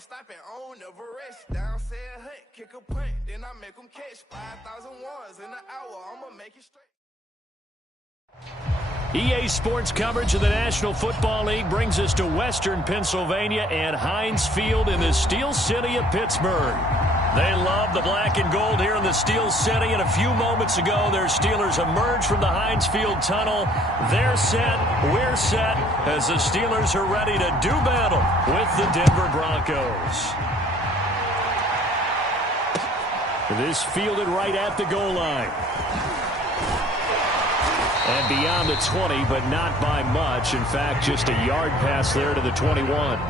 stopping on never rest. Down said hunt, kick a punt, then I make them catch 5,000 ones in an hour. I'ma make it straight. EA Sports coverage of the National Football League brings us to Western Pennsylvania and Heinz Field in the Steel City of Pittsburgh. They love the black and gold here in the Steel City, and a few moments ago their Steelers emerged from the Heinz Field tunnel. They're set, we're set, as the Steelers are ready to do battle with the Denver Broncos. This fielded right at the goal line. And beyond the 20, but not by much. In fact, just a yard pass there to the 21.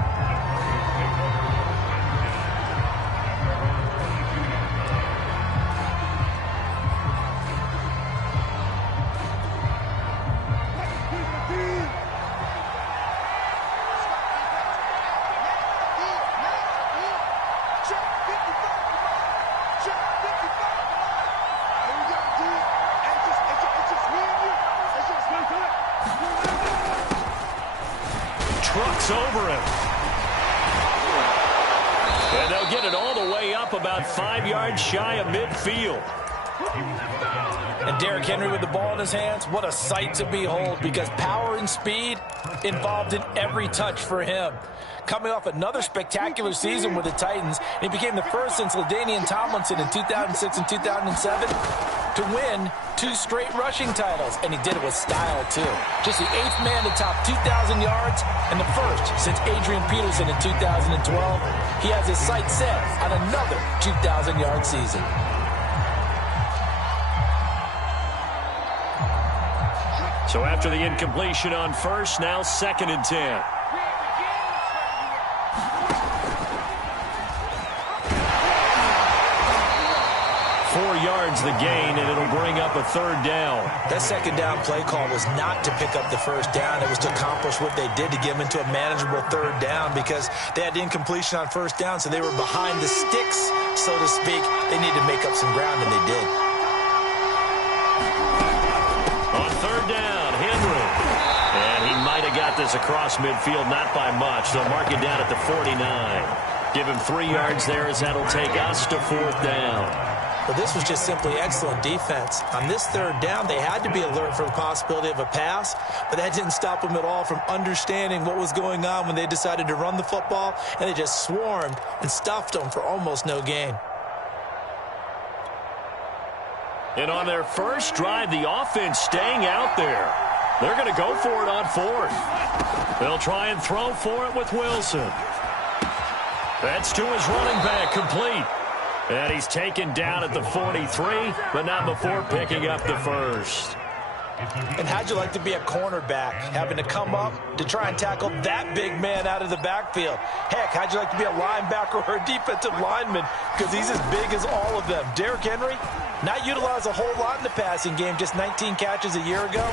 Trucks over him. And they'll get it all the way up about 5 yards shy of midfield. And Derrick Henry with the ball in his hands, what a sight to behold, because power and speed involved in every touch for him. Coming off another spectacular season with the Titans, he became the first since LaDainian Tomlinson in 2006 and 2007 to win 2 straight rushing titles, and he did it with style too. Just the 8th man to top 2,000 yards and the first since Adrian Peterson in 2012. He has his sights set on another 2,000-yard season. So after the incompletion on first, now 2nd and 10. Yards the gain, and it'll bring up a 3rd down. That 2nd down play call was not to pick up the 1st down. It was to accomplish what they did to get them into a manageable 3rd down, because they had the incompletion on 1st down, so they were behind the sticks, so to speak. They needed to make up some ground, and they did. On 3rd down, Henry. And he might have got this across midfield, not by much. They'll mark it down at the 49. Give him 3 yards there, as that'll take us to 4th down. Well, this was just simply excellent defense. On this 3rd down, they had to be alert for the possibility of a pass, but that didn't stop them at all from understanding what was going on when they decided to run the football, and they just swarmed and stuffed them for almost no gain. And on their first drive, the offense staying out there. They're going to go for it on 4th. They'll try and throw for it with Wilson. That's to his running back, complete. And he's taken down at the 43, but not before picking up the 1st. And how'd you like to be a cornerback, having to come up to try and tackle that big man out of the backfield? Heck, how'd you like to be a linebacker or a defensive lineman? Because he's as big as all of them. Derrick Henry, not utilized a whole lot in the passing game, just 19 catches a year ago.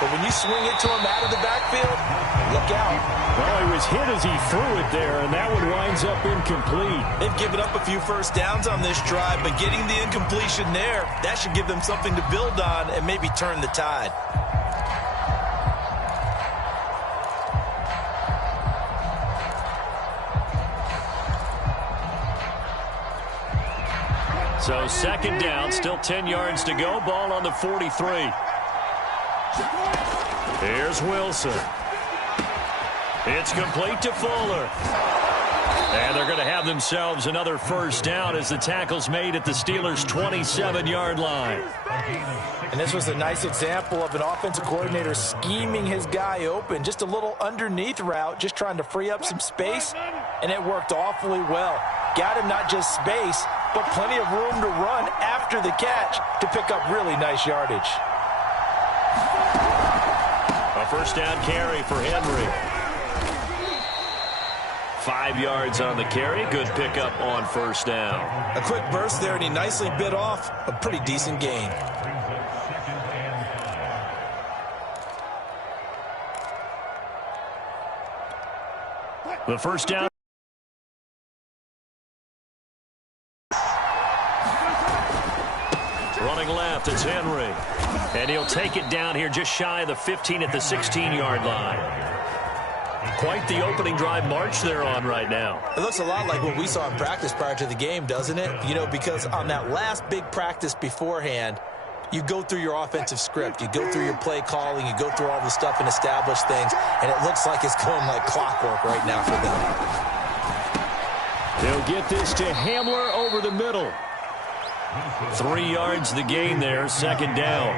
But when you swing it to him out of the backfield, look out. Well, he was hit as he threw it there, and that one winds up incomplete. They've given up a few 1st downs on this drive, but getting the incompletion there, that should give them something to build on and maybe turn the tide. So 2nd down, still 10 yards to go. Ball on the 43. Here's Wilson. It's complete to Fuller. And they're going to have themselves another 1st down as the tackle's made at the Steelers' 27-yard line. And this was a nice example of an offensive coordinator scheming his guy open. Just a little underneath route, just trying to free up some space, and it worked awfully well. Got him not just space, but plenty of room to run after the catch to pick up really nice yardage. A 1st down carry for Henry. 5 yards on the carry. Good pickup on 1st down. A quick burst there, and he nicely bit off a pretty decent gain. The 1st down. Running left, it's Henry. And he'll take it down here just shy of the 15 at the 16-yard line. Quite the opening drive march they're on right now. It looks a lot like what we saw in practice prior to the game, doesn't it? You know, because on that last big practice beforehand, you go through your offensive script. You go through your play calling. You go through all the stuff and establish things. And it looks like it's going like clockwork right now for them. They'll get this to Hamler over the middle. 3 yards the gain there, second down.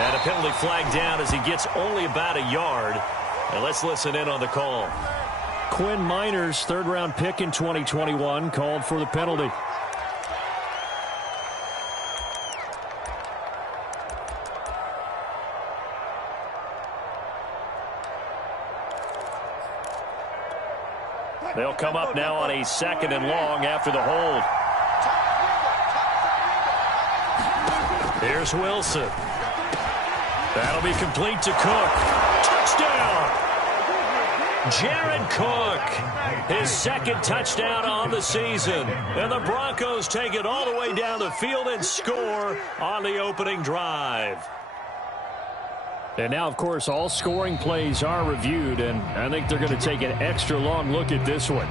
And a penalty flag down as he gets only about a yard. And let's listen in on the call. Quinn Miners, third-round pick in 2021, called for the penalty. They'll come up now on a 2nd and long after the hold. Here's Wilson. That'll be complete to Cook. Touchdown! Jared Cook, his 2nd touchdown on the season. And the Broncos take it all the way down the field and score on the opening drive. And now, of course, all scoring plays are reviewed, and I think they're going to take an extra long look at this one.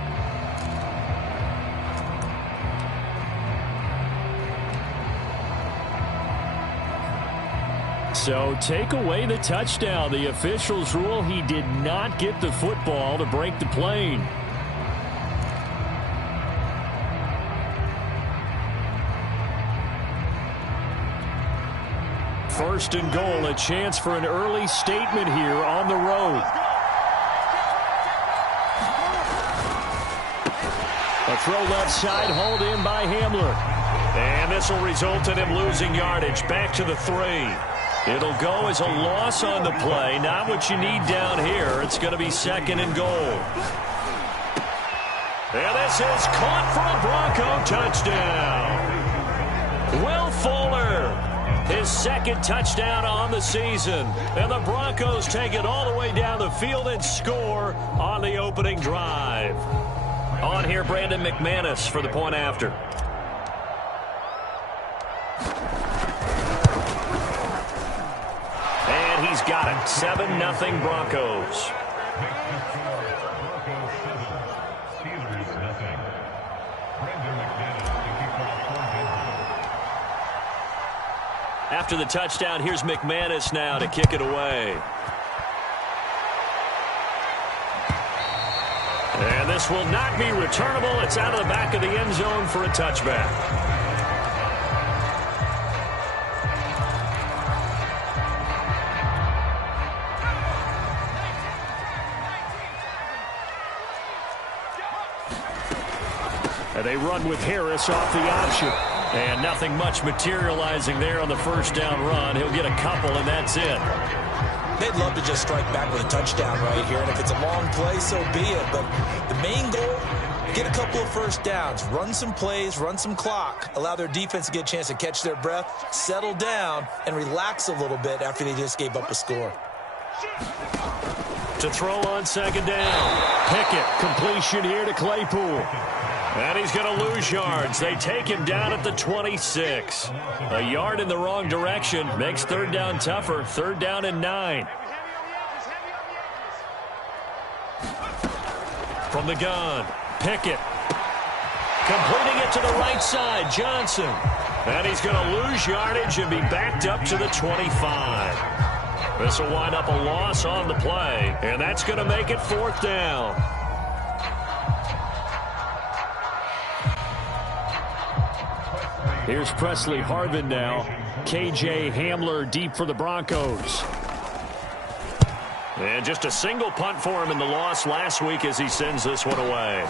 So take away the touchdown. The officials rule he did not get the football to break the plane. First and goal, a chance for an early statement here on the road. A throw left side, hauled in by Hamler. And this will result in him losing yardage. Back to the 3. It'll go as a loss on the play. Not what you need down here. It's going to be 2nd and goal. And this is caught for a Bronco touchdown. Will Fuller, his 2nd touchdown on the season. And the Broncos take it all the way down the field and score on the opening drive. On here, Brandon McManus for the point after. And he's got it. 7-0 Broncos. After the touchdown, here's McManus now to kick it away. And this will not be returnable. It's out of the back of the end zone for a touchback. And they run with Harris off the option. And nothing much materializing there on the first down run. He'll get a couple, and that's it. They'd love to just strike back with a touchdown right here. And if it's a long play, so be it. But the main goal, get a couple of first downs. Run some plays, run some clock. Allow their defense to get a chance to catch their breath, settle down, and relax a little bit after they just gave up a score. To throw on 2nd down. Pickett, completion here to Claypool. And he's going to lose yards. They take him down at the 26. A yard in the wrong direction makes 3rd down tougher. 3rd down and 9. From the gun, Pickett. Completing it to the right side, Johnson. And he's going to lose yardage and be backed up to the 25. This will wind up a loss on the play. And that's going to make it 4th down. Here's Presley Harvin now. KJ Hamler deep for the Broncos. And just a single punt for him in the loss last week as he sends this one away.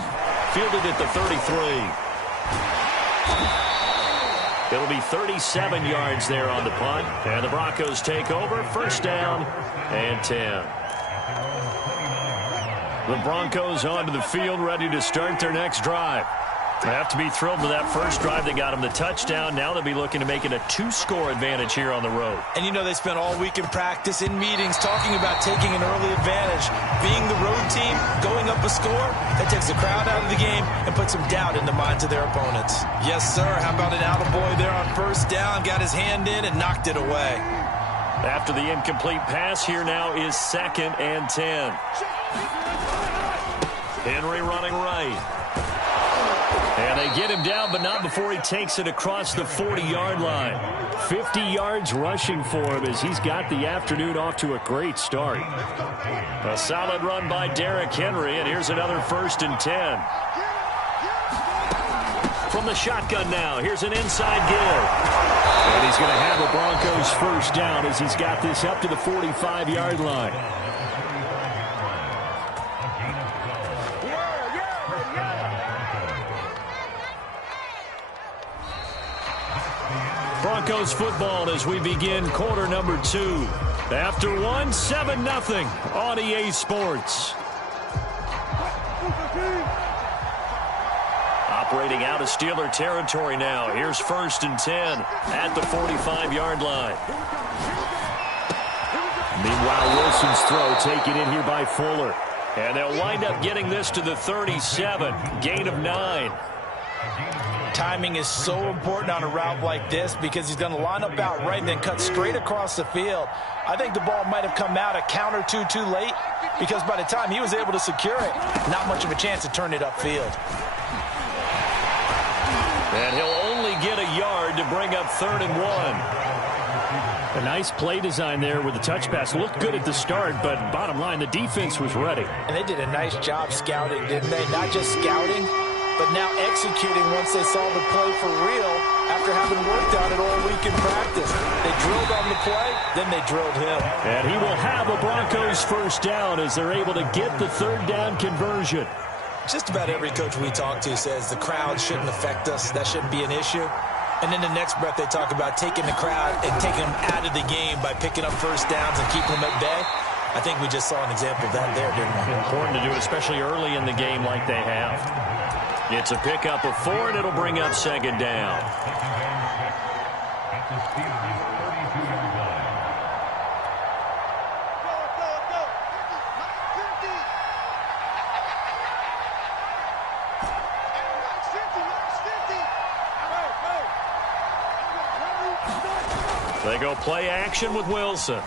Fielded at the 33. It'll be 37 yards there on the punt. And the Broncos take over. 1st down and 10. The Broncos onto the field ready to start their next drive. They have to be thrilled with that first drive that got them the touchdown. Now they'll be looking to make it a 2-score advantage here on the road. And you know they spent all week in practice, in meetings, talking about taking an early advantage. Being the road team, going up a score, that takes the crowd out of the game and puts some doubt in the minds of their opponents. Yes, sir. How about an attaboy there on first down? Got his hand in and knocked it away. After the incomplete pass, here now is 2nd and 10. Henry running right. And they get him down, but not before he takes it across the 40-yard line. 50 yards rushing for him as he's got the afternoon off to a great start. A solid run by Derrick Henry, and here's another 1st and 10. From the shotgun now, here's an inside give. And he's going to have a Broncos first down as he's got this up to the 45-yard line. Broncos football as we begin quarter number 2. After 1, 7-0 on EA Sports. Operating out of Steeler territory now. Here's 1st and 10 at the 45-yard line. Meanwhile, Wilson's throw taken in here by Fuller. And they'll wind up getting this to the 37. Gain of 9. Timing is so important on a route like this because he's going to line up out right and then cut straight across the field. I think the ball might have come out a count or two too late because by the time he was able to secure it, not much of a chance to turn it upfield. And he'll only get a yard to bring up 3rd and 1. A nice play design there with the touch pass. Looked good at the start, but bottom line, the defense was ready. And they did a nice job scouting, didn't they? Not just scouting, but now executing once they saw the play for real after having worked on it all week in practice. They drilled on the play, then they drilled him. And he will have a Broncos first down as they're able to get the 3rd down conversion. Just about every coach we talk to says the crowd shouldn't affect us. That shouldn't be an issue. And in the next breath, they talk about taking the crowd and taking them out of the game by picking up first downs and keeping them at bay. I think we just saw an example of that there, didn't we? Important to do, especially early in the game like they have. It's a pickup of 4, and it'll bring up 2nd down. They go play action with Wilson.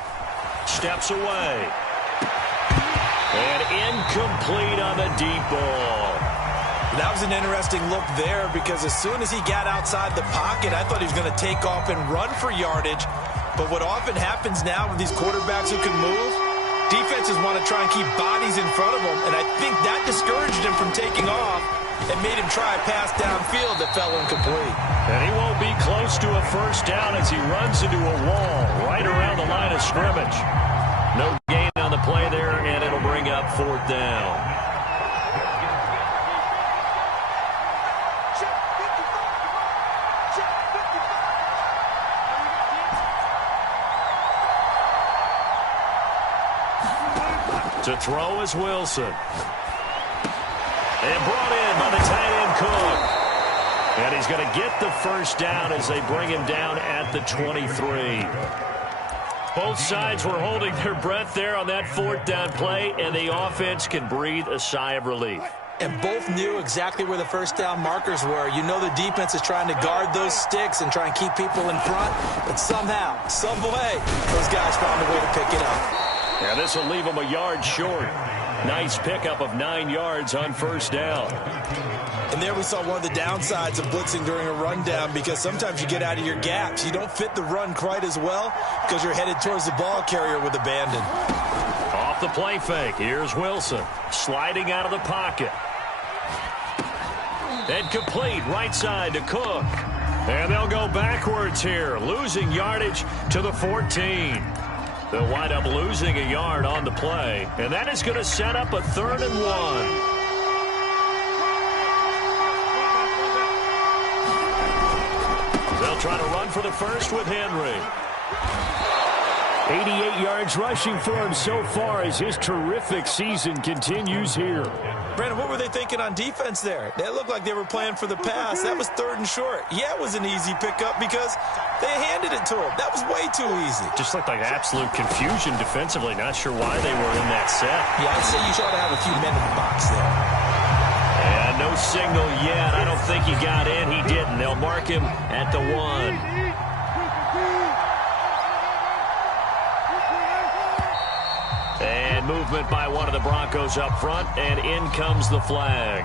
Steps away. And incomplete on the deep ball. That was an interesting look there because as soon as he got outside the pocket, I thought he was going to take off and run for yardage. But what often happens now with these quarterbacks who can move, defenses want to try and keep bodies in front of them. And I think that discouraged him from taking off and made him try a pass downfield that fell incomplete. And he won't be close to a first down as he runs into a wall right around the line of scrimmage. No gain on the play there, and it'll bring up 4th down. To throw is Wilson. And brought in by the tight end Cook. And he's going to get the first down as they bring him down at the 23. Both sides were holding their breath there on that 4th down play, and the offense can breathe a sigh of relief. And both knew exactly where the first down markers were. You know the defense is trying to guard those sticks and try and keep people in front. But somehow, some way, those guys found a way to pick it up. Yeah, this will leave them a yard short. Nice pickup of 9 yards on first down. And there we saw one of the downsides of blitzing during a rundown because sometimes you get out of your gaps. You don't fit the run quite as well because you're headed towards the ball carrier with abandon. Off the play fake. Here's Wilson sliding out of the pocket. And complete right side to Cook. And they'll go backwards here, losing yardage to the 14. They'll wind up losing a yard on the play, and that is going to set up a 3rd and 1. They'll try to run for the first with Henry. 88 yards rushing for him so far as his terrific season continues here. Brandon, what were they thinking on defense there? They looked like they were playing for the pass. That was 3rd and short. Yeah, it was an easy pickup because they handed it to him. That was way too easy. Just looked like absolute confusion defensively. Not sure why they were in that set. Yeah, I'd say you ought to have a few men in the box there. And no signal yet. I don't think he got in. He didn't. They'll mark him at the 1. And movement by one of the Broncos up front, and in comes the flag.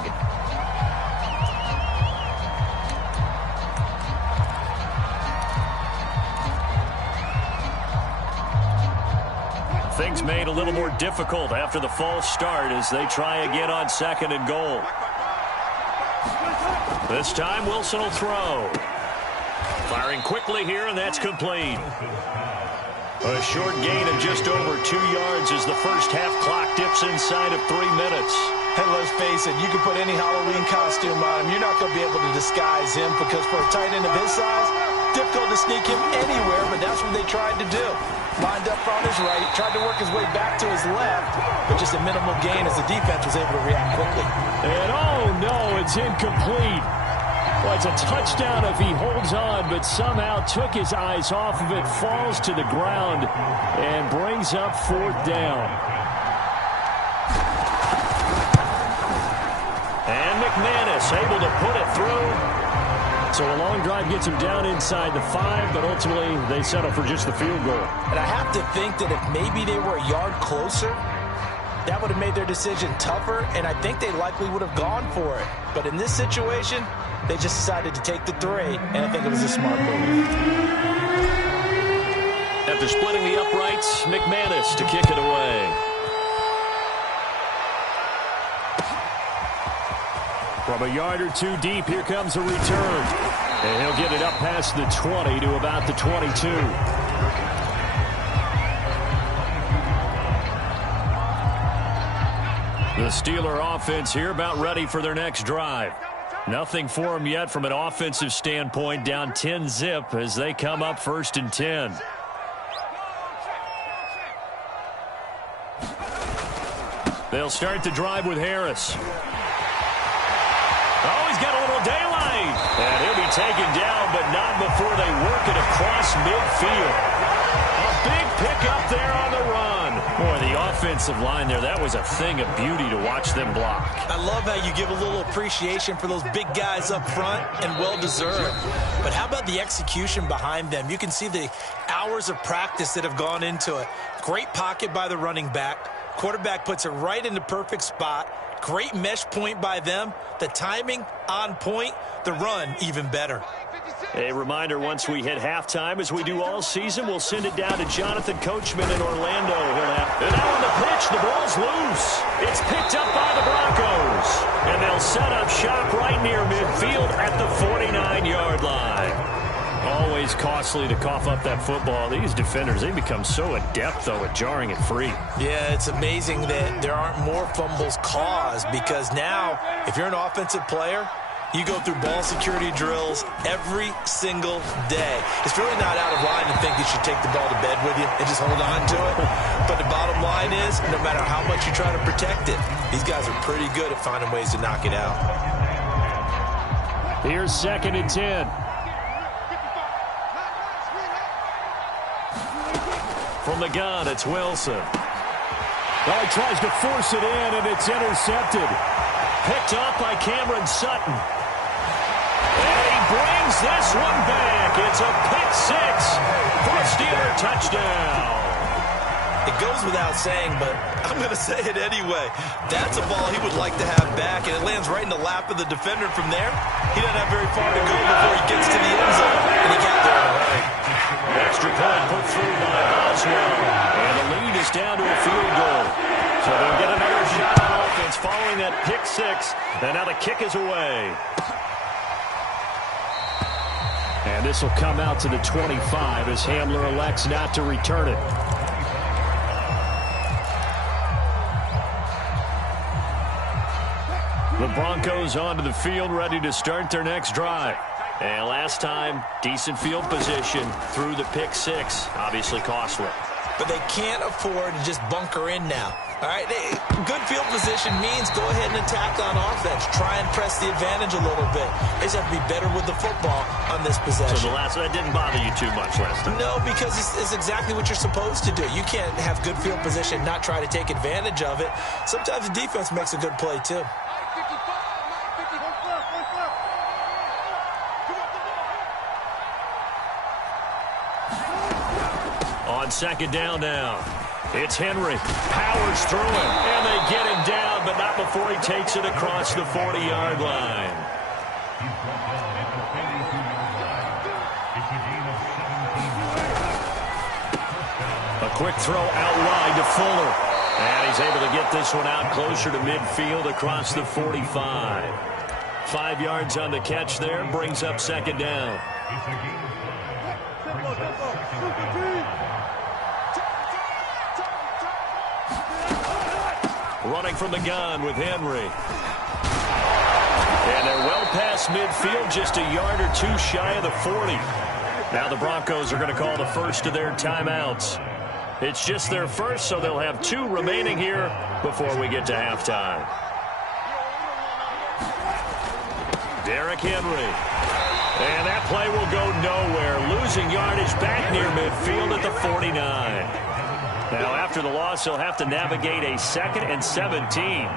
Things made a little more difficult after the false start as they try again on 2nd and goal. This time Wilson will throw. Firing quickly here, and that's complete. A short gain of just over 2 yards as the first half clock dips inside of 3 minutes. And let's face it, you can put any Halloween costume on him. You're not going to be able to disguise him because for a tight end of his size, difficult to sneak him anywhere, but that's what they tried to do. Lined up on his right, tried to work his way back to his left, but just a minimal gain as the defense was able to react quickly. And oh no, it's incomplete. Well, it's a touchdown if he holds on, but somehow took his eyes off of it, falls to the ground, and brings up 4th down. And McManus able to put it through. So a long drive gets him down inside the 5, but ultimately they settle for just the field goal. And I have to think that if maybe they were a yard closer, that would have made their decision tougher, and I think they likely would have gone for it. But in this situation, they just decided to take the 3, and I think it was a smart move. After splitting the uprights, McManus to kick it away. From a yard or 2 deep, here comes a return. And he'll get it up past the 20 to about the 22. The Steeler offense here about ready for their next drive. Nothing for them yet from an offensive standpoint, down 10-zip as they come up 1st and 10. They'll start the drive with Harris. Oh, he's got a little daylight. And he'll be taken down, but not before they work it across midfield. A big pickup there on the run. Boy, the offensive line there, that was a thing of beauty to watch them block. I love how you give a little appreciation for those big guys up front, and well-deserved. But how about the execution behind them? You can see the hours of practice that have gone into it. Great pocket by the running back. Quarterback puts it right in the perfect spot. Great mesh point by them. The timing on point. The run even better. A reminder, once we hit halftime, as we do all season, we'll send it down to Jonathan Coachman in Orlando. And now on the pitch, the ball's loose. It's picked up by the Broncos. And they'll set up shop right near midfield at the 49-yard line. Always costly to cough up that football. These defenders, they become so adept, though, at jarring it free. Yeah, it's amazing that there aren't more fumbles caused because now, if you're an offensive player, you go through ball security drills every single day. It's really not out of line to think you should take the ball to bed with you and just hold on to it. But the bottom line is, no matter how much you try to protect it, these guys are pretty good at finding ways to knock it out. Here's 2nd and 10. From the gun, it's Wilson. Well, he tries to force it in, and it's intercepted. Picked up by Cameron Sutton. And he brings this one back. It's a pick 6 for a Steeler touchdown. It goes without saying, but I'm going to say it anyway. That's a ball he would like to have back, and it lands right in the lap of the defender from there. He doesn't have very far to go before he gets to the end zone, and he got there all right. Extra point put through by Oswald. And the lead is down to a field goal. So they'll get another shot on offense following that pick 6. And now the kick is away. And this will come out to the 25 as Hamler elects not to return it. The Broncos onto the field, ready to start their next drive. And last time, decent field position through the pick 6. Obviously costly. but they can't afford to just bunker in now. All right, good field position means go ahead and attack on offense. Try and press the advantage a little bit. They just have to be better with the football on this possession. So the last one, that didn't bother you too much last time? No, because it's exactly what you're supposed to do. You can't have good field position, not try to take advantage of it. Sometimes the defense makes a good play, too. On second down now, it's Henry. Powers through him, and they get him down, but not before he takes it across the 40-yard line. A quick throw out wide to Fuller, and he's able to get this one out closer to midfield across the 45. 5 yards on the catch there, brings up second down. Running from the gun with Henry. And they're well past midfield, just a yard or two shy of the 40. Now the Broncos are going to call the first of their timeouts. It's just their first, so they'll have 2 remaining here before we get to halftime. Derrick Henry. And that play will go nowhere. Losing yardage back near midfield at the 49. Now, after the loss, he'll have to navigate a 2nd and 17.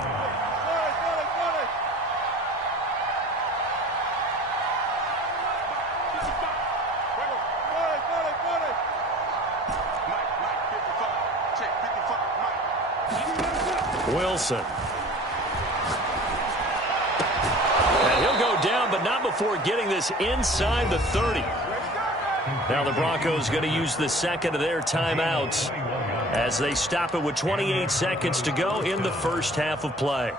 Wilson. And he'll go down, but not before getting this inside the 30. Now the Broncos going to use the second of their timeouts as they stop it with 28 seconds to go in the first half of play.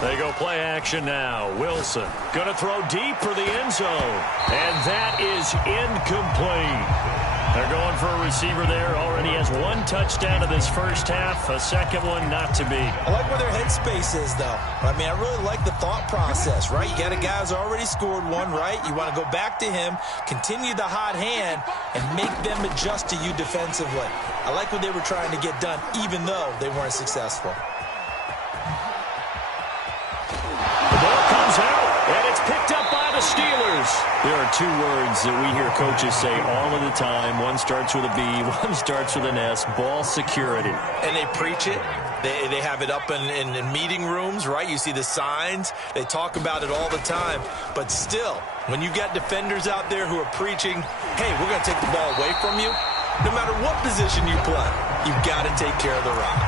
They go play action now. Wilson going to throw deep for the end zone. And that is incomplete. They're going for a receiver there. Already has 1 touchdown in this first half. A second one not to be. I like where their headspace is, though. I mean, I really like the thought process, right? You got a guy who's already scored 1, right? You want to go back to him, continue the hot hand, and make them adjust to you defensively. I like what they were trying to get done, even though they weren't successful. The ball comes out, and it's picked up by the Steelers. There are 2 words that we hear coaches say all of the time. One starts with a B, one starts with an S, ball security. And they preach it. They have it up in meeting rooms, right? You see the signs. They talk about it all the time. But still, when you got defenders out there who are preaching, hey, we're going to take the ball away from you, no matter what position you play, you've got to take care of the rock.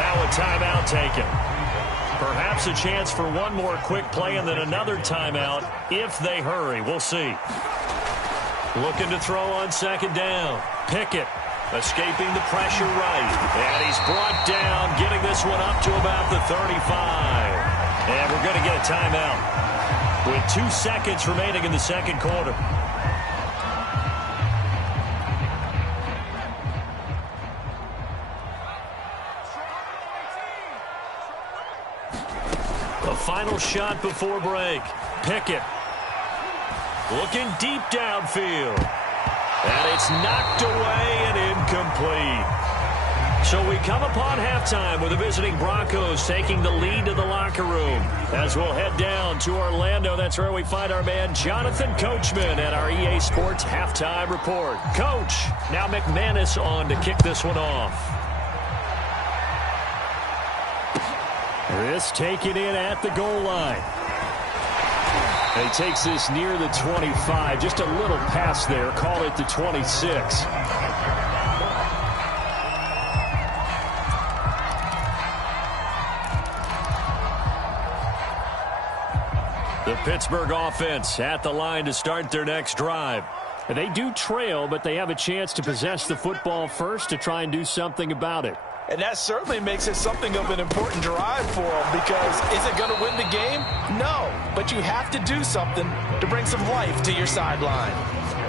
Now a timeout taken. Perhaps a chance for one more quick play and then another timeout if they hurry. We'll see. Looking to throw on second down. Pickett escaping the pressure right. And he's brought down, getting this one up to about the 35. And we're going to get a timeout with 2 seconds remaining in the second quarter. The final shot before break. Pickett looking deep downfield. And it's knocked away and incomplete. So we come upon halftime with the visiting Broncos taking the lead to the locker room. As we'll head down to Orlando, that's where we find our man Jonathan Coachman at our EA Sports Halftime Report. Coach, now McManus on to kick this one off. This taken in at the goal line. And he takes this near the 25. Just a little pass there. Call it the 26. The Pittsburgh offense at the line to start their next drive. And they do trail, but they have a chance to possess the football first to try and do something about it. And that certainly makes it something of an important drive for them, because is it going to win the game? No, but you have to do something to bring some life to your sideline.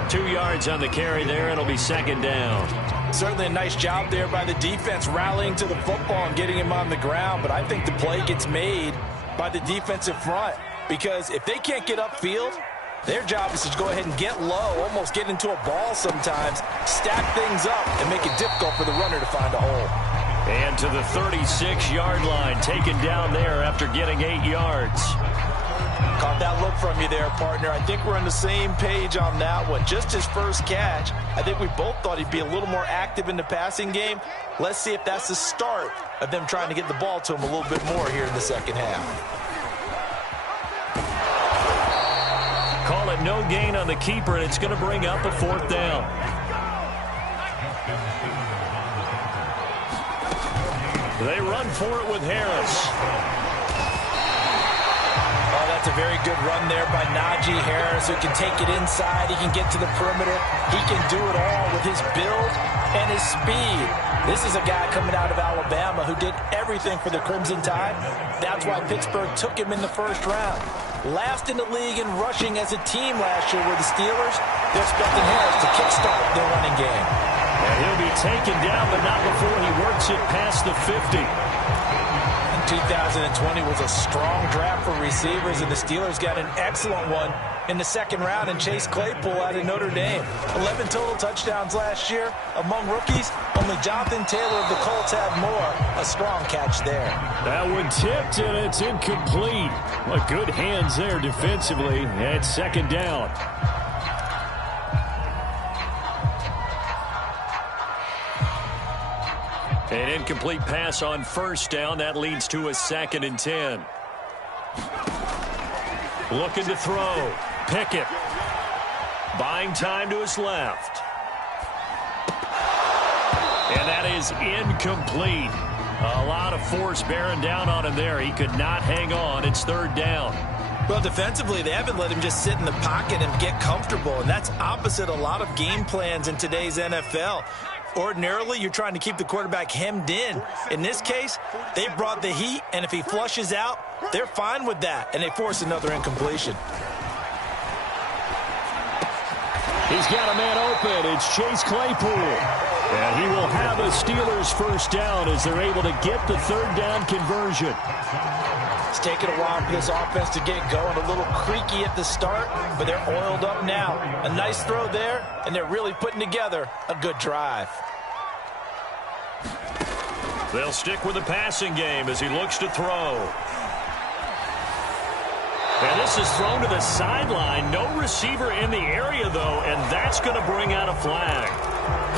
2 yards on the carry there. It'll be second down. Certainly a nice job there by the defense rallying to the football and getting him on the ground, but I think the play gets made by the defensive front. because if they can't get upfield, their job is to go ahead and get low, almost get into a ball sometimes, stack things up, and make it difficult for the runner to find a hole. And to the 36-yard line, taken down there after getting 8 yards. Caught that look from you there, partner. I think we're on the same page on that one. Just his first catch. I think we both thought he'd be a little more active in the passing game. Let's see if that's the start of them trying to get the ball to him a little bit more here in the second half. Call it no gain on the keeper, and it's going to bring up a 4th down. They run for it with Harris. Oh, that's a very good run there by Najee Harris, who can take it inside. He can get to the perimeter. He can do it all with his build and his speed. This is a guy coming out of Alabama who did everything for the Crimson Tide. That's why Pittsburgh took him in the first round. Last in the league in rushing as a team last year were the Steelers. They're expecting Harris to kickstart their running game. And he'll be taken down, but not before he works it past the 50. 2020 was a strong draft for receivers, and the Steelers got an excellent one in the second round in Chase Claypool out of Notre Dame. 11 total touchdowns last year. Among rookies, only Jonathan Taylor of the Colts had more. A strong catch there. That one tipped, and it's incomplete. Well, good hands there defensively, and it's second down. An incomplete pass on first down. That leads to a 2nd and 10. Looking to throw. Pickett. Buying time to his left. And that is incomplete. A lot of force bearing down on him there. He could not hang on. It's 3rd down. Well, defensively, they haven't let him just sit in the pocket and get comfortable, and that's opposite a lot of game plans in today's NFL. Ordinarily, you're trying to keep the quarterback hemmed in. In this case, they brought the heat, and if he flushes out, they're fine with that, and they force another incompletion. He's got a man open. It's Chase Claypool. And he will have a Steelers first down as they're able to get the 3rd down conversion. It's taken a while for this offense to get going. A little creaky at the start, but they're oiled up now. A nice throw there, and they're really putting together a good drive. They'll stick with the passing game as he looks to throw. And this is thrown to the sideline. No receiver in the area, though, and that's going to bring out a flag.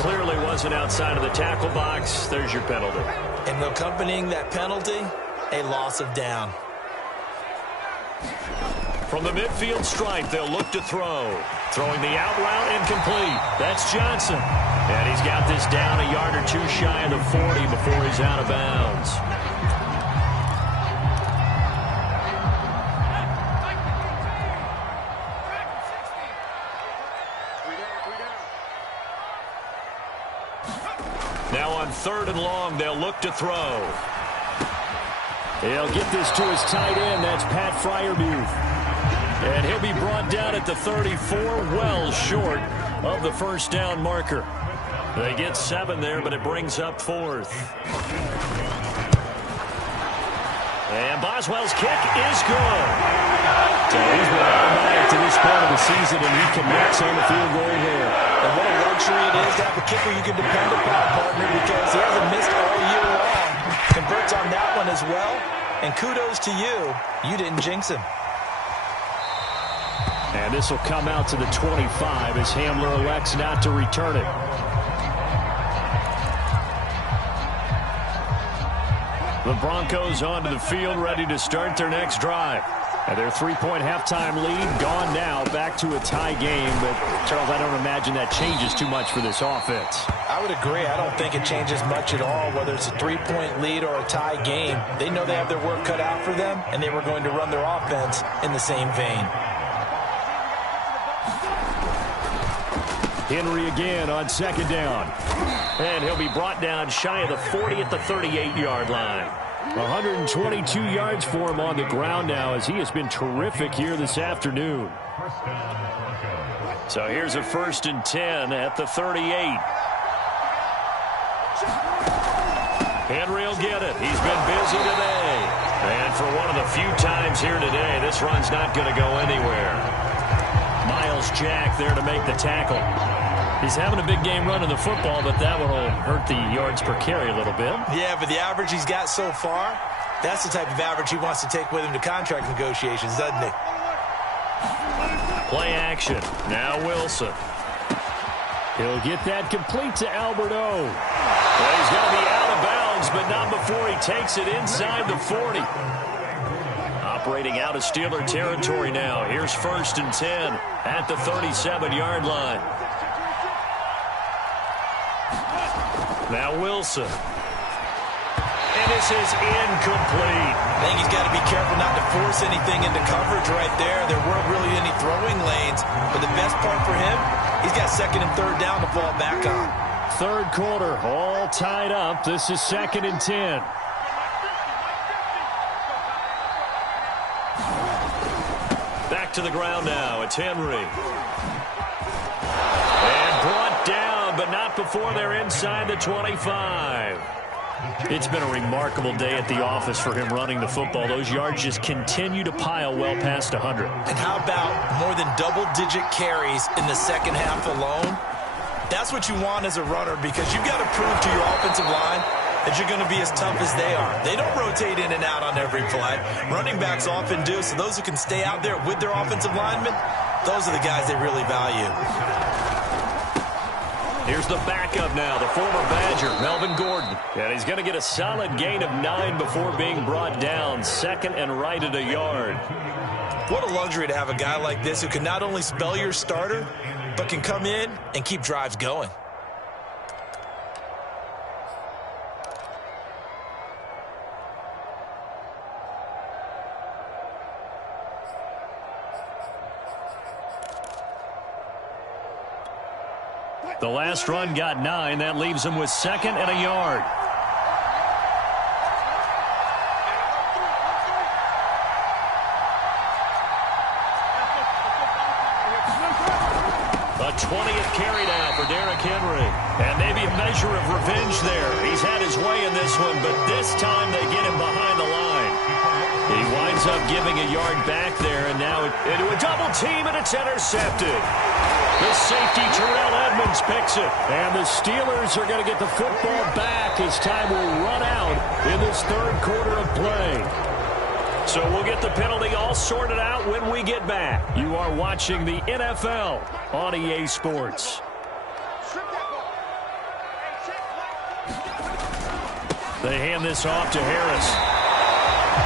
Clearly wasn't outside of the tackle box. There's your penalty. And accompanying that penalty, a loss of down. From the midfield stripe, they'll look to throw. Throwing the out route incomplete. That's Johnson. And he's got this down a yard or 2 shy of the 40 before he's out of bounds. Now on 3rd and long, they'll look to throw. He'll get this to his tight end. That's Pat Freiermuth. And he'll be brought down at the 34, well short of the first down marker. They get 7 there, but it brings up 4th. And Boswell's kick is good. So he's been automatic to this point of the season, and he connects on the field goal there. And what a luxury it is to have a kicker you can depend upon, partner, because he hasn't missed all year long. Converts on that one as well. And kudos to you. You didn't jinx him. And this will come out to the 25 as Hamler elects not to return it. The Broncos onto the field, ready to start their next drive. And their 3-point halftime lead gone now, back to a tie game. But, Charles, I don't imagine that changes too much for this offense. I would agree. I don't think it changes much at all, whether it's a 3-point lead or a tie game. They know they have their work cut out for them, and they were going to run their offense in the same vein. Henry again on 2nd down. And he'll be brought down shy of the 40 at the 38-yard line. 122 yards for him on the ground now, as he has been terrific here this afternoon. So here's a 1st and 10 at the 38. Henry will get it. He's been busy today. And for one of the few times here today, this run's not going to go anywhere. Miles Jack there to make the tackle. He's having a big game running the football, but that one will hurt the yards per carry a little bit. Yeah, but the average he's got so far, that's the type of average he wants to take with him to contract negotiations, doesn't he? Play action. Now Wilson. He'll get that complete to Alberto. Well, he's going to be out of bounds, but not before he takes it inside the 40. Operating out of Steeler territory now. Here's 1st and 10 at the 37-yard line. Now Wilson. And this is incomplete. I think he's got to be careful not to force anything into coverage right there. There weren't really any throwing lanes. But the best part for him, he's got 2nd and 3rd down to fall back on. 3rd quarter, all tied up. This is 2nd and 10. Back to the ground now. It's Henry. And brought down, but not before they're inside the 25. It's been a remarkable day at the office for him running the football. Those yards just continue to pile well past 100. And how about more than double-digit carries in the second half alone? That's what you want as a runner, because you've got to prove to your offensive line that you're going to be as tough as they are. They don't rotate in and out on every play. Running backs often do, so those who can stay out there with their offensive linemen, those are the guys they really value. Here's the backup now, the former Badger, Melvin Gordon. And he's going to get a solid gain of 9 before being brought down. 2nd and right at a yard. What a luxury to have a guy like this who can not only spell your starter, but can come in and keep drives going. The last run got 9. That leaves him with 2nd and a yard. A 20th carry now for Derrick Henry. And maybe a measure of revenge there. He's had his way in this one, but this time they get him behind the line. He winds up giving a yard back there, and now into a double team, and it's intercepted. The safety, Terrell Edmonds, picks it. And the Steelers are going to get the football back as time will run out in this 3rd quarter of play. So we'll get the penalty all sorted out when we get back. You are watching the NFL on EA Sports. They hand this off to Harris.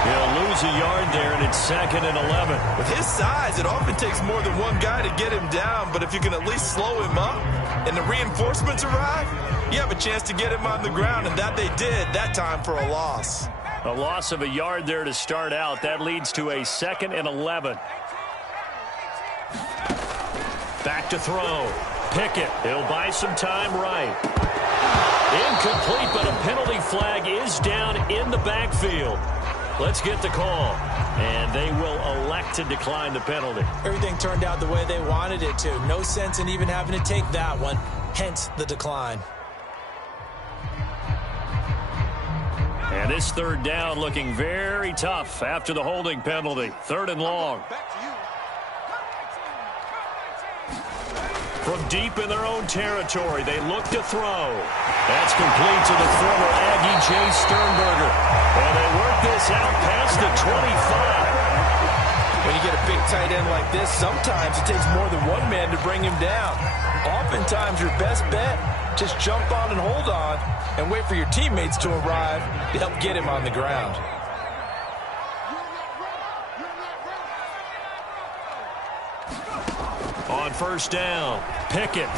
He'll lose a yard there, and it's 2nd and 11. With his size, it often takes more than one guy to get him down, but if you can at least slow him up and the reinforcements arrive, you have a chance to get him on the ground, and that they did that time for a loss. A loss of a yard there to start out. That leads to a 2nd and 11. Back to throw. Pickett. He'll buy some time right. Incomplete, but a penalty flag is down in the backfield. Let's get the call. And they will elect to decline the penalty. Everything turned out the way they wanted it to. No sense in even having to take that one. Hence the decline. And this 3rd down looking very tough after the holding penalty. 3rd and long. From deep in their own territory, they look to throw. That's complete to the former Aggie, Jay Sternberger. And they work this out past the 25. When you get a big tight end like this, sometimes it takes more than one man to bring him down. Oftentimes, your best bet, just jump on and hold on and wait for your teammates to arrive to help get him on the ground. On 1st down, Pickett.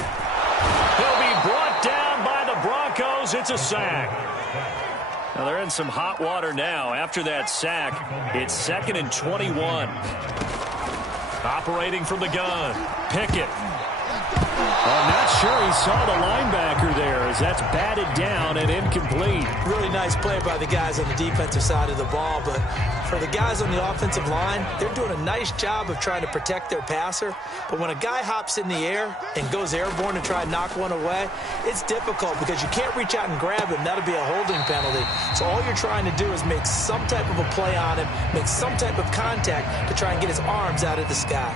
He'll be brought down by the Broncos. It's a sack. Now they're in some hot water now. After that sack, it's 2nd and 21. Operating from the gun, Pickett. I'm not sure he saw the linebacker there, as that's batted down and incomplete. Really nice play by the guys on the defensive side of the ball, but for the guys on the offensive line, they're doing a nice job of trying to protect their passer. But when a guy hops in the air and goes airborne to try and knock one away, it's difficult because you can't reach out and grab him. That'll be a holding penalty. So all you're trying to do is make some type of a play on him, make some type of contact to try and get his arms out of the sky.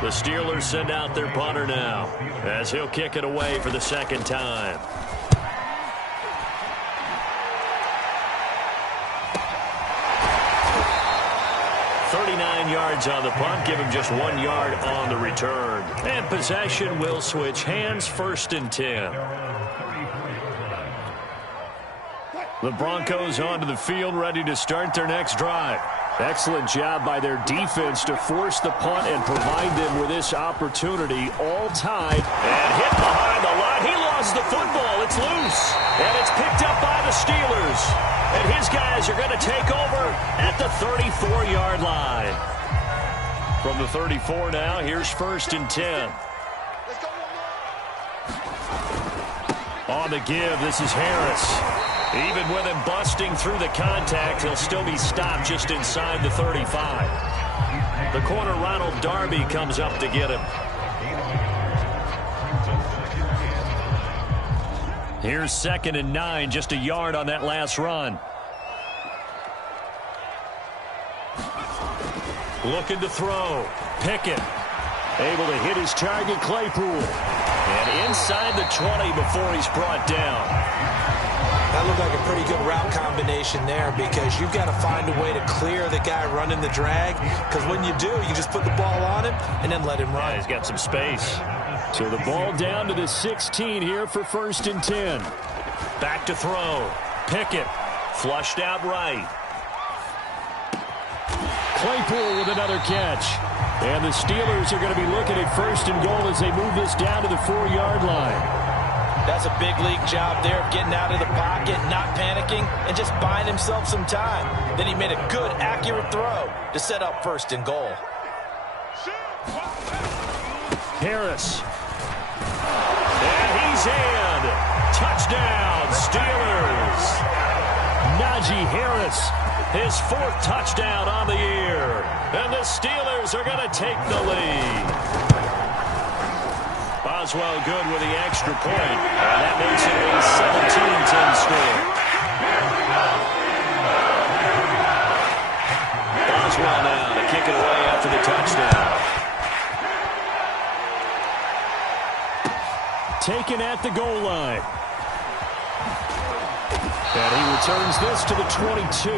The Steelers send out their punter now, as he'll kick it away for the second time. Yards on the punt, give him just 1 yard on the return. And possession will switch hands, 1st and 10. The Broncos onto the field, ready to start their next drive. Excellent job by their defense to force the punt and provide them with this opportunity, all tied. And hit behind the line. He lost the football. It's loose. And it's picked up by the Steelers. And his guys are going to take over at the 34-yard line. From the 34 now, here's 1st and 10. On the give, this is Harris. Even with him busting through the contact, he'll still be stopped just inside the 35. The corner, Ronald Darby, comes up to get him. Here's 2nd and 9, just a yard on that last run. Looking to throw. Pickett able to hit his target, Claypool. And inside the 20 before he's brought down. That looked like a pretty good route combination there, because you've got to find a way to clear the guy running the drag, because when you do, you just put the ball on him and then let him run. Yeah, he's got some space. So the ball down to the 16 here for 1st and 10. Back to throw. Pickett flushed out right. Claypool with another catch. And the Steelers are going to be looking at 1st and goal as they move this down to the 4-yard line. That's a big league job there of getting out of the pocket, not panicking, and just buying himself some time. Then he made a good, accurate throw to set up 1st and goal. Harris. And he's in. Touchdown, Steelers. Najee Harris, his 4th touchdown on the year. And the Steelers are going to take the lead. Boswell good with the extra point. And that makes it a 17-10 score. Boswell now to kick it away after the touchdown. Taken at the goal line. And he returns this to the 22.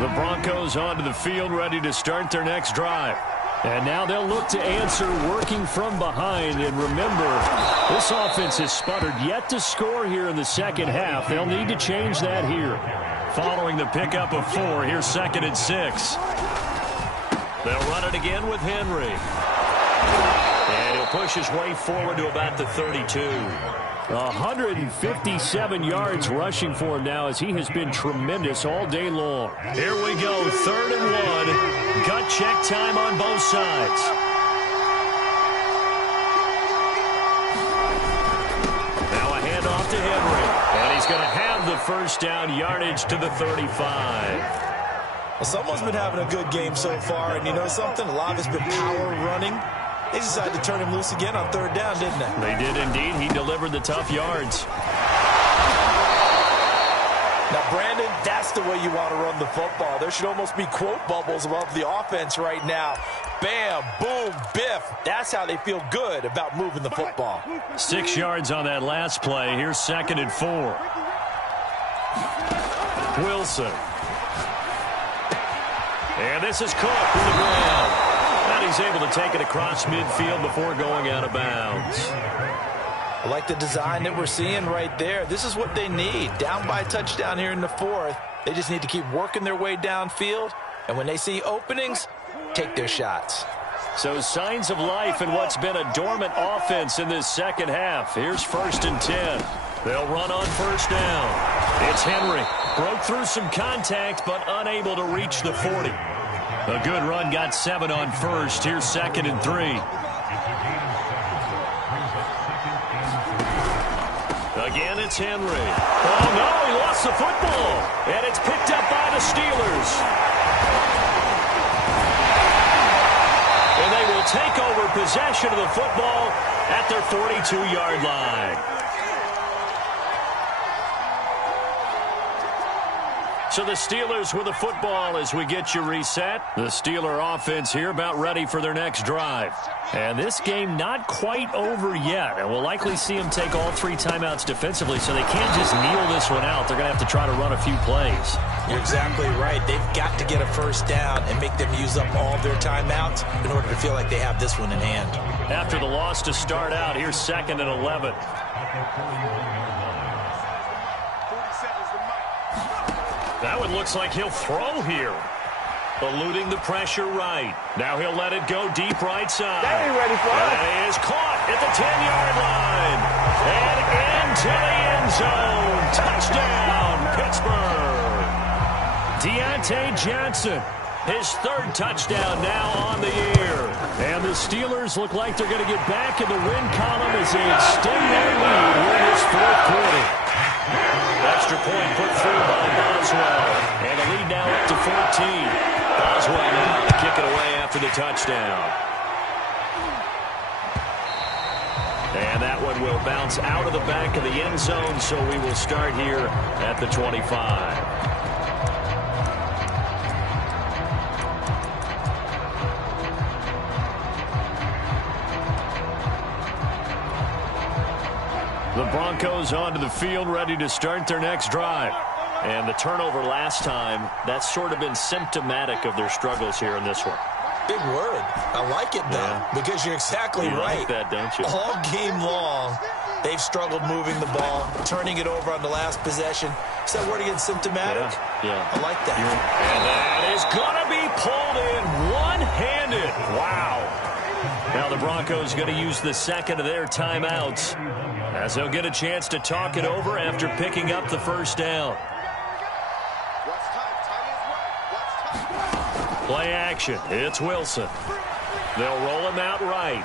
The Broncos onto the field, ready to start their next drive. And now they'll look to answer working from behind. And remember, this offense has sputtered yet to score here in the second half. They'll need to change that here. Following the pickup of 4, here's 2nd and 6. They'll run it again with Henry. And he'll push his way forward to about the 32. 157 yards rushing for him now, as he has been tremendous all day long. Here we go, 3rd and 1. Gut check time on both sides. Now a handoff to Henry. And he's going to have the 1st down, yardage to the 35. Well, someone's been having a good game so far, and you know something? A lot of it's been power running. They decided to turn him loose again on 3rd down, didn't they? They did indeed. He delivered the tough yards. Now, Brandon, that's the way you want to run the football. There should almost be quote bubbles above the offense right now. Bam, boom, biff. That's how they feel good about moving the football. 6 yards on that last play. Here's 2nd and 4. Wilson. And this is Cook with the ground. And he's able to take it across midfield before going out of bounds. I like the design that we're seeing right there. This is what they need. Down by a touchdown here in the 4th. They just need to keep working their way downfield. And when they see openings, take their shots. So signs of life in what's been a dormant offense in this second half. Here's 1st and 10. They'll run on 1st down. It's Henry. Broke through some contact, but unable to reach the 40. A good run, got 7 on 1st. Here's 2nd and 3. Again, it's Henry. Oh, no, he lost the football. And it's picked up by the Steelers. And they will take over possession of the football at their 42-yard line. So the Steelers with the football as we get you reset. The Steeler offense here about ready for their next drive. And this game not quite over yet. And we'll likely see them take all 3 timeouts defensively, so they can't just kneel this one out. They're going to have to try to run a few plays. You're exactly right. They've got to get a 1st down and make them use up all their timeouts in order to feel like they have this one in hand. After the loss to start out, here's 2nd and 11. That one looks like he'll throw here. Eluding the pressure right. Now he'll let it go deep right side. They ain't ready for it. And it is caught at the 10-yard line. And into the end zone. Touchdown, Pittsburgh. Deontay Johnson, his 3rd touchdown now on the year. And the Steelers look like they're going to get back in the win column as they extend their lead in this 4th quarter. Extra point put through by Boswell. And the lead now up to 14. Boswell now to kick it away after the touchdown. And that one will bounce out of the back of the end zone, so we will start here at the 25. The Broncos onto the field, ready to start their next drive. And the turnover last time, that's sort of been symptomatic of their struggles here in this one. Big word. I like it, though, because you're exactly right. You like that, don't you? All game long, they've struggled moving the ball, turning it over on the last possession. Is that word again, symptomatic? Yeah. I like that. And that is going to be pulled in one-handed. Wow. Now the Broncos going to use the 2nd of their timeouts as they'll get a chance to talk it over after picking up the 1st down. Play action. It's Wilson. They'll roll him out right.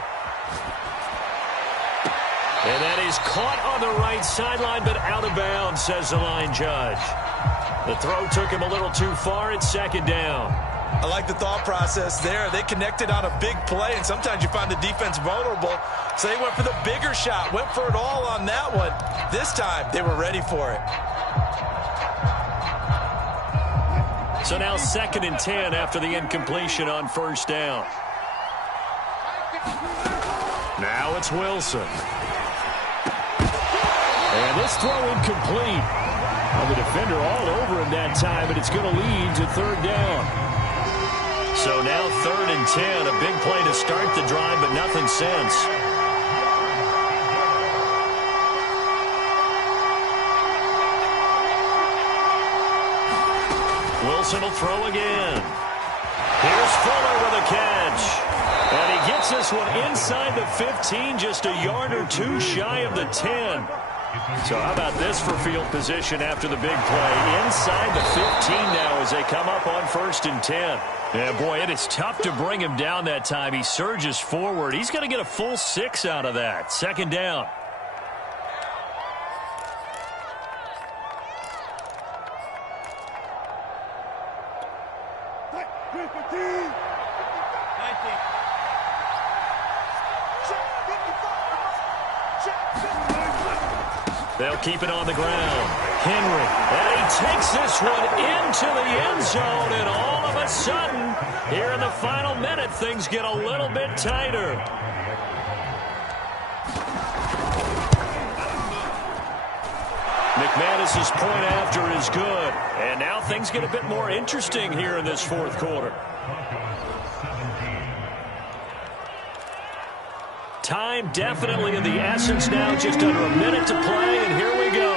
And that is caught on the right sideline, but out of bounds, says the line judge. The throw took him a little too far. It's 2nd down. I like the thought process there. They connected on a big play, and sometimes you find the defense vulnerable. So they went for the bigger shot, went for it all on that one. This time, they were ready for it. So now 2nd and 10 after the incompletion on 1st down. Now it's Wilson. And this throw incomplete. Well, the defender all over him that time, and it's going to lead to 3rd down. So now 3rd and 10, a big play to start the drive, but nothing since. Wilson will throw again. Here's Fuller with a catch. And he gets this one inside the 15, just a yard or 2 shy of the 10. So how about this for field position after the big play? Inside the 15 now as they come up on 1st and 10. Yeah, boy, it is tough to bring him down that time. He surges forward. He's going to get a full 6 out of that. 2nd down. They'll keep it on the ground. Henry, and he takes this one into the end zone, and all of a sudden, here in the final minute, things get a little bit tighter. McManus's point after is good, and now things get a bit more interesting here in this 4th quarter. Time definitely of the essence now, just under a minute to play, and here we go.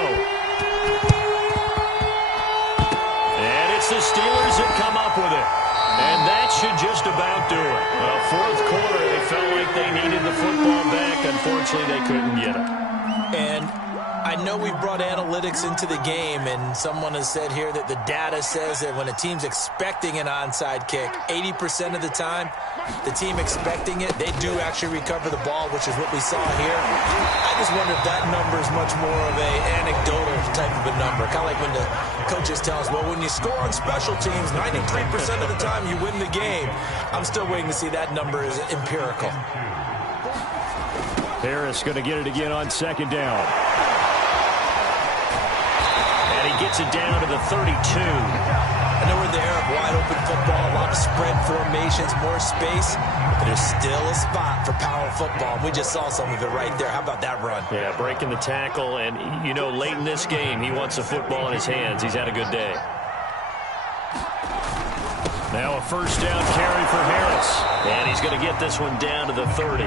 And it's the Steelers that come up with it. And that should just about do it. Fourth quarter, they felt like they needed the football back. Unfortunately, they couldn't get it. And I know we brought analytics into the game, and someone has said here that the data says that when a team's expecting an onside kick, 80% of the time, the team expecting it, they do actually recover the ball, which is what we saw here. I just wonder if that number is much more of an anecdotal type of a number. Kind of like when the coaches tell us, well, when you score on special teams, 93% of the time you win the game. I'm still waiting to see that number is empirical. Harris going to get it again on second down. And he gets it down to the 32. I know we're in the era of wide-open football, a lot of spread formations, more space, but there's still a spot for power football. We just saw some of it right there. How about that run? Yeah, breaking the tackle, and, you know, late in this game, he wants the football in his hands. He's had a good day. Now a first down carry for Harris, and he's going to get this one down to the 30.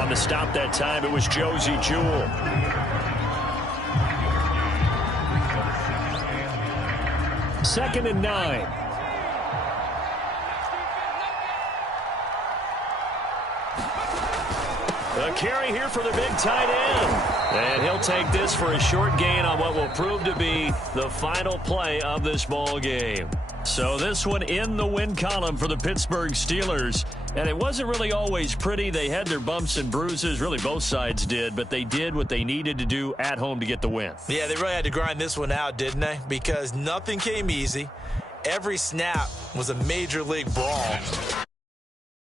On the stop that time, it was Josie Jewell. Second and 9. A carry here for the big tight end. And he'll take this for a short gain on what will prove to be the final play of this ball game. So this one in the win column for the Pittsburgh Steelers. And it wasn't really always pretty. They had their bumps and bruises. Really, both sides did. But they did what they needed to do at home to get the win. Yeah, they really had to grind this one out, didn't they? Because nothing came easy. Every snap was a major league brawl.